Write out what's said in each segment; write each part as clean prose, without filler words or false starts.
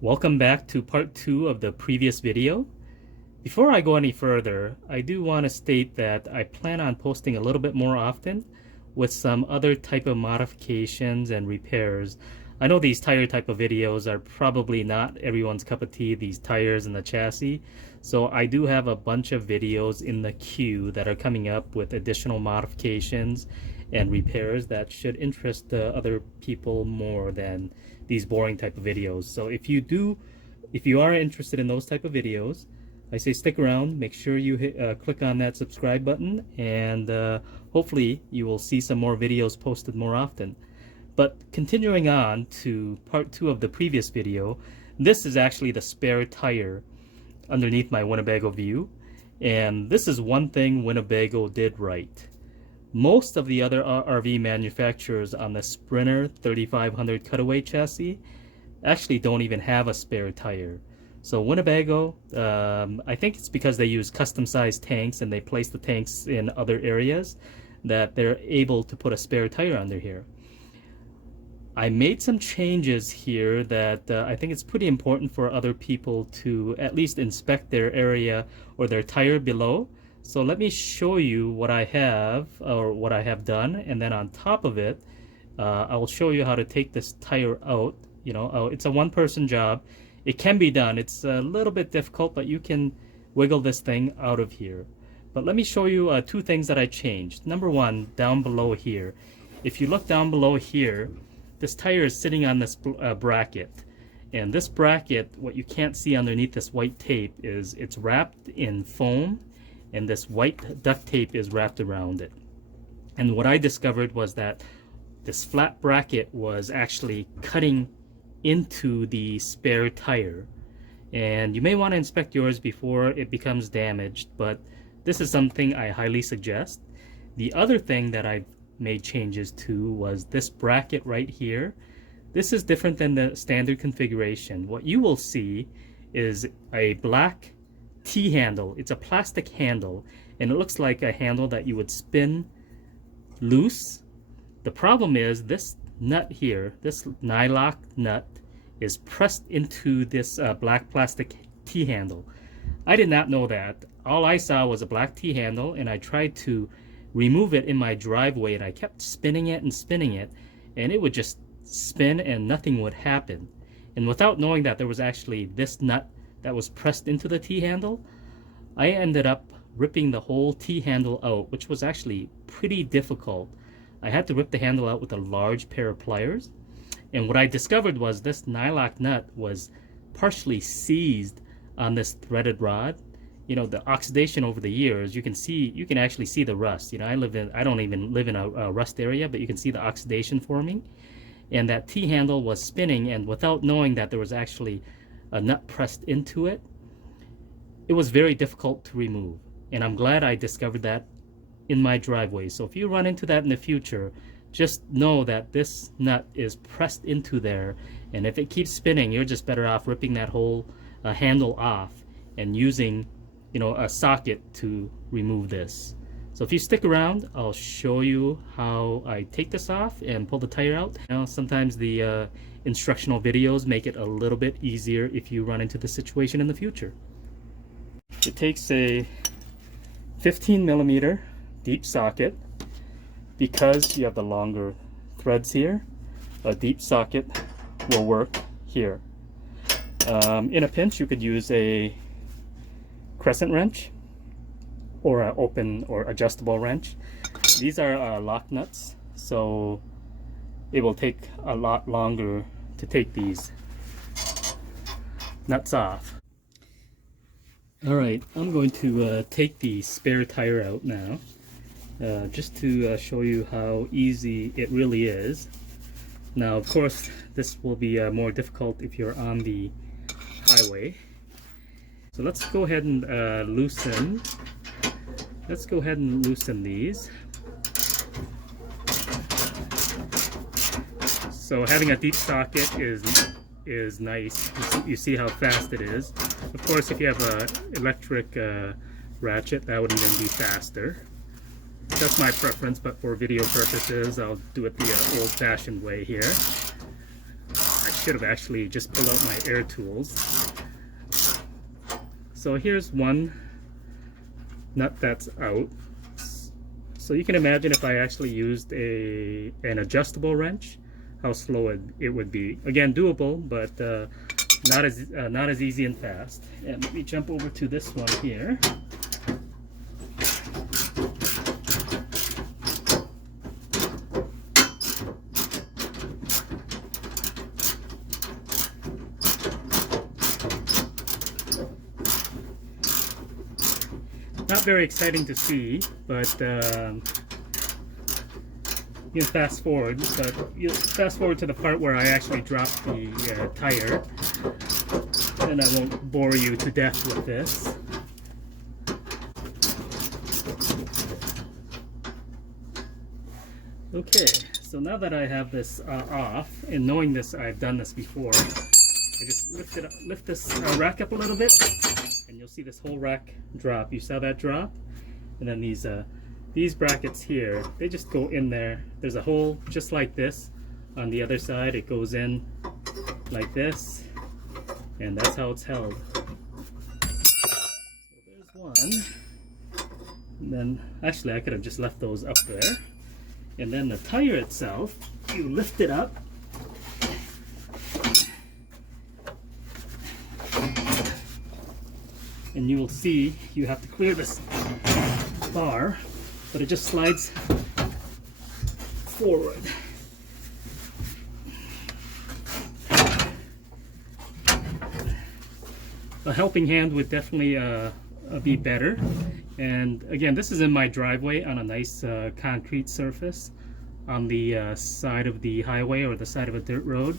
Welcome back to part 2 of the previous video. Before I go any further, I do want to state that I plan on posting a little bit more often with some other type of modifications and repairs. I know these tire type of videos are probably not everyone's cup of tea, these tires and the chassis. So I do have a bunch of videos in the queue that are coming up with additional modifications and repairs that should interest other people more than these boring type of videos. So if you are interested in those type of videos, I say stick around, make sure you click on that subscribe button, and hopefully you will see some more videos posted more often. But continuing on to part 2 of the previous video, this is actually the spare tire underneath my Winnebago View, and this is one thing Winnebago did right. Most of the other RV manufacturers on the Sprinter 3500 cutaway chassis actually don't even have a spare tire. So Winnebago, I think it's because they use custom sized tanks and they place the tanks in other areas that they're able to put a spare tire under here. I made some changes here that I think it's pretty important for other people to at least inspect their area or their tire below. So let me show you what I have or what I have done, and then on top of it I will show you how to take this tire out. It's a one-person job. It can be done. It's a little bit difficult, but you can wiggle this thing out of here. But let me show you two things that I changed. Number one, down below here, if you look down below here, this tire is sitting on this bracket, and this bracket, what you can't see underneath this white tape is it's wrapped in foam, and this white duct tape is wrapped around it. And what I discovered was that this flat bracket was actually cutting into the spare tire, and you may want to inspect yours before it becomes damaged, but this is something I highly suggest. The other thing that I've made changes to was this bracket right here. This is different than the standard configuration. What you will see is a black T-handle. It's a plastic handle, and it looks like a handle that you would spin loose. The problem is this nut here, this nylock nut, is pressed into this black plastic T-handle. I did not know that. All I saw was a black T-handle, and I tried to remove it in my driveway, and I kept spinning it, and it would just spin and nothing would happen. And without knowing that there was actually this nut that was pressed into the T-handle, I ended up ripping the whole T-handle out, which was actually pretty difficult. I had to rip the handle out with a large pair of pliers, and what I discovered was this nylock nut was partially seized on this threaded rod. The oxidation over the years, you can actually see the rust. I don't even live in a rust area, but you can see the oxidation forming, and that T-handle was spinning, and without knowing that there was actually a nut pressed into it, it was very difficult to remove. And I'm glad I discovered that in my driveway. So if you run into that in the future, just know that this nut is pressed into there, and if it keeps spinning, you're just better off ripping that whole handle off and using a socket to remove this. So if you stick around, I'll show you how I take this off and pull the tire out. Sometimes the instructional videos make it a little bit easier if you run into the situation in the future. It takes a 15mm deep socket. Because you have the longer threads here, a deep socket will work here. In a pinch, you could use a crescent wrench or an open or adjustable wrench. These are lock nuts, so it will take a lot longer to take these nuts off. Alright, I'm going to take the spare tire out now, just to show you how easy it really is. Now, of course, this will be more difficult if you're on the highway. So let's go ahead and loosen these. So having a deep socket is nice. You see how fast it is. Of course, if you have an electric ratchet, that would even be faster. That's my preference, but for video purposes, I'll do it the old-fashioned way here. should have actually just pulled out my air tools. So here's one nut that's out. So you can imagine if I actually used an adjustable wrench, how slow it would be. Again, doable, but not as easy and fast. And let me jump over to this one here. Not very exciting to see, but you can fast forward. But you fast forward to the part where I actually dropped the tire, and I won't bore you to death with this. Okay, so now that I have this off, and knowing this, I've done this before, I just lift this rack up a little bit, and you'll see this whole rack drop. You saw that drop? And then these brackets here, they just go in there. There's a hole just like this. On the other side, it goes in like this, and that's how it's held. So there's one. And then, actually, I could have just left those up there. And then the tire itself, you lift it up. And you will see you have to clear this bar, but it just slides forward. A helping hand would definitely be better. And again, this is in my driveway on a nice concrete surface on the side of the highway or the side of a dirt road.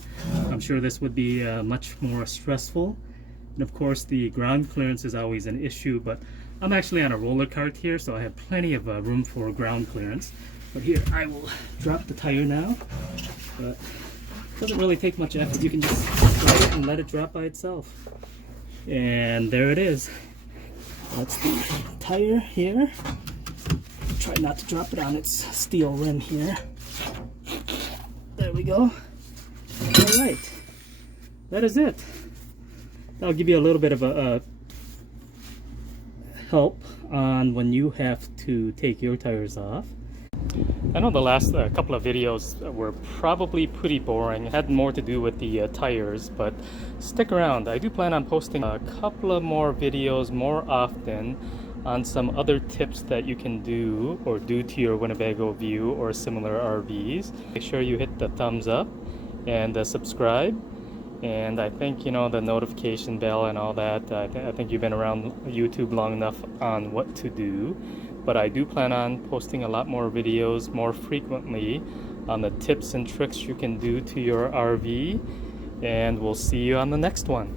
I'm sure this would be much more stressful. And of course the ground clearance is always an issue, but I'm actually on a roller cart here, so I have plenty of room for ground clearance. But here, I will drop the tire now. But it doesn't really take much effort. You can just slide it and let it drop by itself. And there it is. That's the tire here. Try not to drop it on its steel rim here. There we go. All right, that is it. That'll give you a little bit of a help on when you have to take your tires off. I know the last couple of videos were probably pretty boring. It had more to do with the tires, but stick around. I do plan on posting a couple of more videos more often on some other tips that you can do or do to your Winnebago View or similar RVs. Make sure you hit the thumbs up and subscribe. And I think, you know, the notification bell and all that, I think you've been around YouTube long enough on what to do. But I do plan on posting a lot more videos more frequently on the tips and tricks you can do to your RV. And we'll see you on the next one.